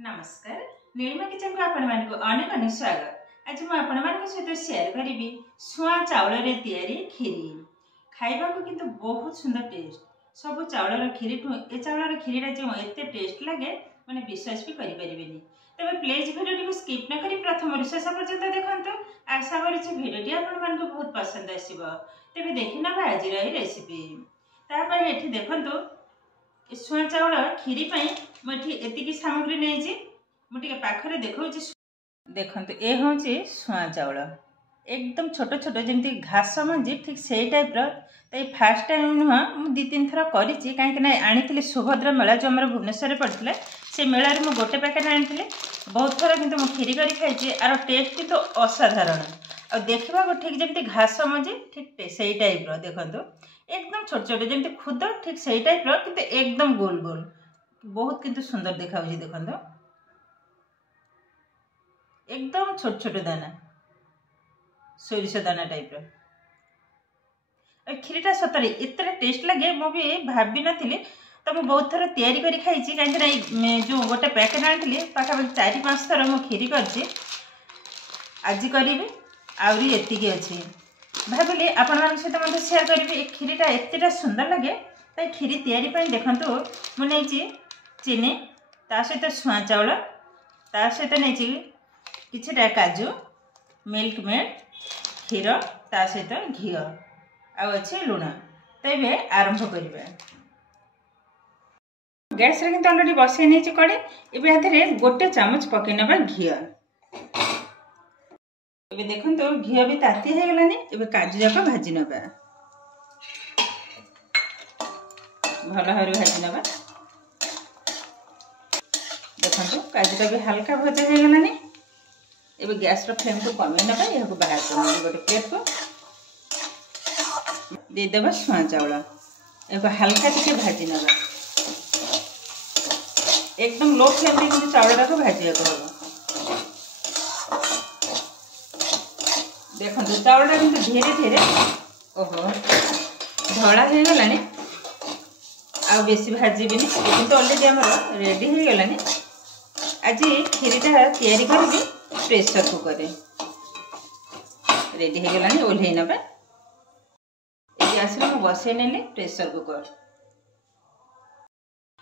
नमस्कार नीलिमा किचन को आपण मानक अनेक अनेक स्वागत। आज मु आपण मानक सहित शेयर करी सुआ चाउल रे तैयारी खीरी खाइबा को किंतु बहुत सुंदर टेस्ट। सब चाउल खीरी ठू ए चाउल खीरीटा जो एते टेस्ट लगे माने विश्वास भी करि परिबेनी। तबे प्लीज वीडियो को स्किप न करी प्रथम शेष पर्यंत देखंतु। आशा करी वीडियो आपण मानक बहुत पसंद आसीबो। तबे देखि नबा आज रेसिपी ता पय एठी देखंतु सुआ चाउल खीरी पाई मुझे एतिकी सामग्री नहीं मुझे पाखरे देखौछि। देखंतु ए होछि सुआ चाउल एकदम छोट छोट जमती घास मंजी ठीक से टाइप रो फास्ट टाइम नुह मु 2-3 थर करिछि काहे ना आनी सुभद्रा मेला जो हमर भुवनेश्वर पड़थिले से मेला रे मु गोटे पैकेट आनी बहुत थर किंतु मु खीरी करी खाइछि आरो टेस्ट किंतु असाधारण आ देखबा को ठीक जमती घास मंजी ठीक से टाइप रो देखंतु एकदम छोट छोट जमती खुद ठीक से टाइप रो किंतु एकदम गोल गोल बहुत किंतु सुंदर देखा देखंतु एकदम छोट छोट दाना सोरिष दाना टाइप रो खीरीटा सतरे इतने टेस्ट लगे मु भी भाभी नथिली तो मु बहुत थर तैयारी करी खाइछि काहे जो गोटे पैकेट आनी पाखापाखि 4-5 थर मु खीरी करछि आज करी आउरी एतिकी अछि भाविली आपण मान सहित मते शेयर करी। खीरीटा एतेटा सुंदर लगे ताई खीरी तैयारी पई देखंतु मु नैछि चीनी ता सहित सुआ चाउल ता सहित नैछि किछटा काजू मिल्क मेड क्षीर ता सहित घी आ अच्छे लुण। तेबे आरंभ करिबा गैस रे किंतु ऑलरेडी बसै नैछि कड़े एबे हाथे गोटे चामच पकै नबा घी। एबे देखंतु घी भी ताती हे गलानी एबे काजू जाक भाजी नबा भल भाबरे भाजी नबा। देखंतु काजूटा भी हल्का भजा हो गलानी एबे गैस रो फ्लेम को कमे नबा यहां को बाहर कर गोटे प्लेट को दे देबा सुआ चाउल एबे हल्का टिके भाजी नबा एकदम लो फ्लेम रे किंतु चाउलटा को भाजिया को देखंतु चाउलटा किंतु धीरे धीरे ओहो धड़ा हो गलानी आ बेसी भाजीबिनी किंतु ऑलरेडी हमर रेडी हो गलानी। आज खीरीटा तैयारी करबी प्रेशर कुकर रे रेडी हो गलानी ओल्हे नबा गैस रे बसै नेले प्रेशर कुकर।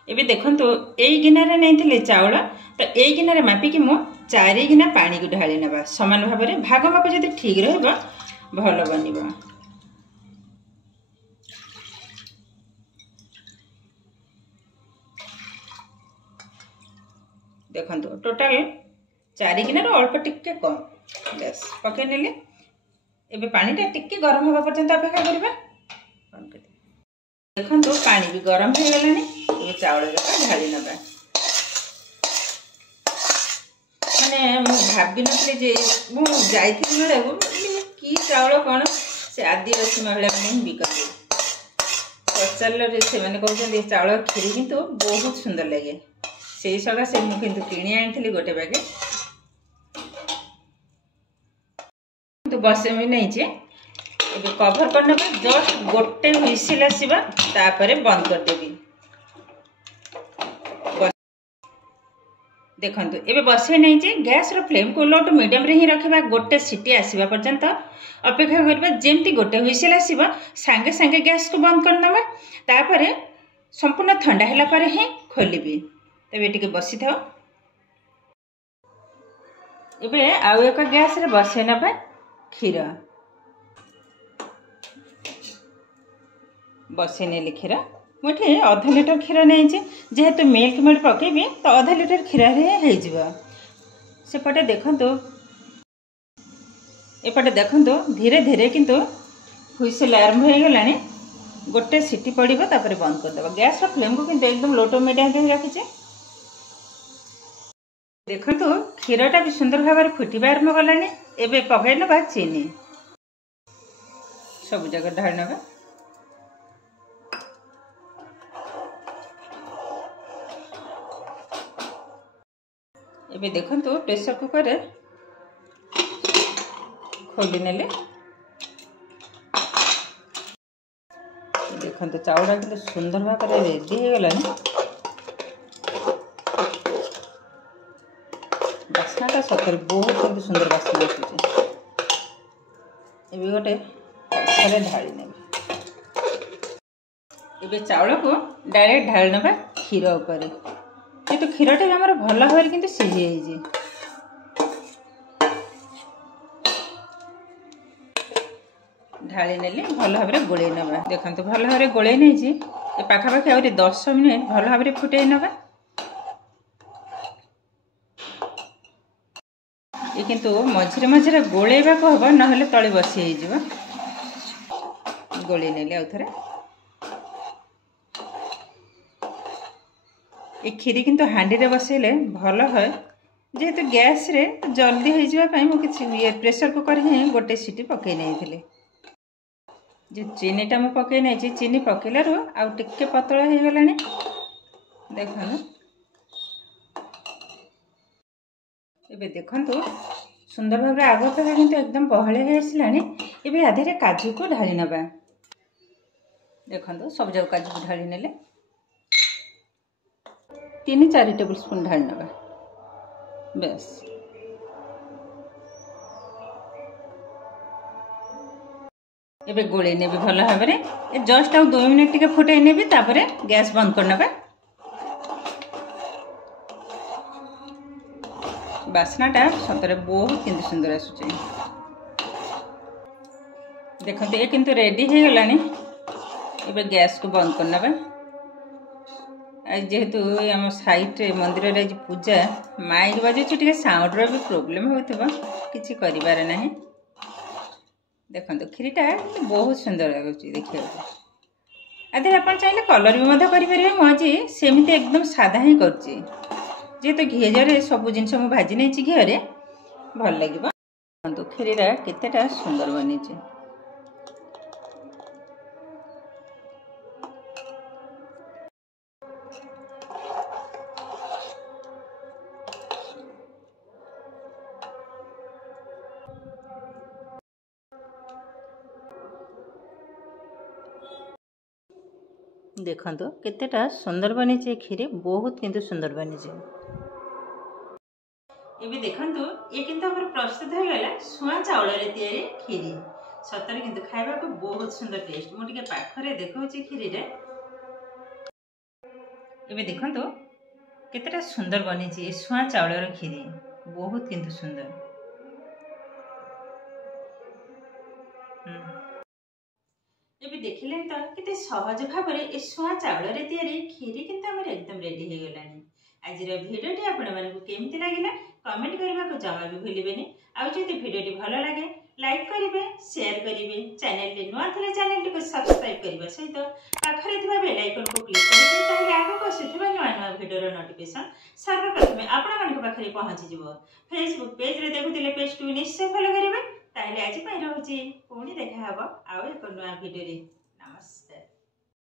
एबे देखंतु एई गिनारे नैथिले चाउल तो एई गिनारे मापिकी मु 4 गिना पानी को ढाली नबा समान भाव में भाग माप जदि ठीक रहबा भल बनिबा। देखंतु टोटल 4 गिनार अल्प टिके कम गैस पके नेले एबे पानीटा टिके गरम होबा पर्यंत अपेक्षा करबा। देखंतु पानी भी गरम हो गलानी ए चाउल जका ढाली नबा माने मु भाबी नथले जे मु जाइथिन बेले की चाउल कोन से आदिवासी महिला माने बिकते पचाल रे से माने कहउछन चाउल खीरी किंतु बहुत सुंदर लगे से सगा से मु किंतु किनी आनिथिली गोटे पैकेट तो बसे में नहीं छे एबे कवर करना जस्ट गोटे व्हिसिल आसीबा तापरे बंद कर देबी। देखंतु एबे बसे नहीं छे गैस रो फ्लेम को लो टू मीडियम रे ही रखिबा गोटे सीटी आसीबा पर्यंत अपेक्षा करबा जेमती गोटे व्हिसिल आसीबा संगे संगे गैस को बंद कर नबा तापरे संपूर्ण ठंडा हैला पारे ही खोलिबी। तबे टिके बसी थाओ एबे आउ एक गैस रे बसे नबा क्षीर बसे नेली क्षीर मुठे आधा लीटर क्षीर नहीं जेहेतु मिल्क मेड पकेबी तो आधा लीटर क्षीर सेपटे देखंतु एपटे देखंतु धीरे धीरे किंतु हुइसिल आरंभ हो गलानी गोटे सीटी पड़िबो तापरे बंद कर देबा। गैस रो फ्लेम को किंतु एकदम लो टू मीडियम रे रखिचे। देखंतु क्षीरटा भी सुंदर भाव में फुटिबा आरंभ गलानी एबे पकै नबा चीनी सब जगह ढाल नबा। एबे देखंतु प्रेशर कुकर रे खोली नेले देखंतु चाउल किंतु सुंदर भाव में रेडी हो गलानी बास्नाटा सतरे बहुत सुंदर बास्ना आसूचे। ये गोटे कड़े ढाली ने ये चाउल को डायरेक्ट ढाली ना क्षीर उपर जेतु क्षीरटा भी आम भल भाव कि सीझी ढाली नेली भल भाव गोले नवा। देखो भल भाव गोले नहीं पाखापाखि आ 10 मिनिट भल भाव फुटे नवा। ये किंतु मझे मझे गोलेबा को हम ना तले बसी गोले नेली आउ थे। ये खीरी किंतु हांडी रे बसैले भल है जेहेतु गैस रे जल्दी हो जावाई मुझे प्रेशर कुकर ही गोटे सीटी पकई नहीं जो चीनीटा मुझे पकई नहीं चीनी पकईलू आउ टिके पतला हो गला। देख ये देखु सुंदर भाव आग अपेक्षा किंतु एकदम बहलिया हो आसला। ये आधे काजू को ढाली नवा। देखो सब जाक काजू को ढाली नेले 3-4 टेबल स्पून ढाली नवा बस। ये गोले ने भल भाव में जस्ट आ 2 मिनिट टिके फुटाई नेबी तापर गैस बंद कर नवा। बास्नाटा सतरे बहुत किंतु सुंदर आसुचे। देखो ये किंतु रेडी हो गलानी। ये गैस को बंद करना जेहेतु आम साइट मंदिर रे पूजा माइक बाजुचे साउंड भी प्रोब्लेम होगा किसी कर ना। देखो क्षीरीटा बहुत सुंदर लगुच देखिए। आधे आप चाहिए कलर भी करेंगे मजी सेमती एकदम सादा ही कर जेहेतु घीजरे सब जिन भाजी नहीं घीरे भल लगे। क्षीरीटा केतेटा सुंदर बनी। देखो केतेटा सुंदर बनी क्षीरी बहुत किंतु सुंदर बनी। ये देखो ये किंतु प्रस्तुत हो गला सुआ चाउल रे तैयारी क्षीरी। सतरे किंतु खाइबा को बहुत सुंदर टेस्ट। मुझे पाखरे देखौची क्षीरी रे। ये देखो केतेटा सुंदर बनी सुआ चाउल रे क्षीरी बहुत किंतु सुंदर। ये देखिले तो कितने सहज भाव में सुआ चाउल रे तैयारी क्षीरी किंतु हमर एकदम रेडी हो गलानी। आज भिडियोटी आपण मानकु केमती लागिला कमेंट करबा को जमा भी भूलिबेनी। आउ जदि भिडियोटी भलो लागे लाइक करिवे शेयर करिवे चैनल रे नुआ थले चैनल को सब्सक्राइब करबा सहित पाखरे थिबा बेल आइकन को क्लिक करिवे ताले आगो को सिथिबा नुआ नुआ भिडियो रो नोटिफिकेशन सर्वप्रथमे आपण मानक पाखरे पहुंची जिवो। फेसबुक पेज रे देखुतिले पेज टू निश्चय फॉलो करिवे। ताले आज पई रहउची पुणी देखा हबो आउ एक नुआ भिडियो रे।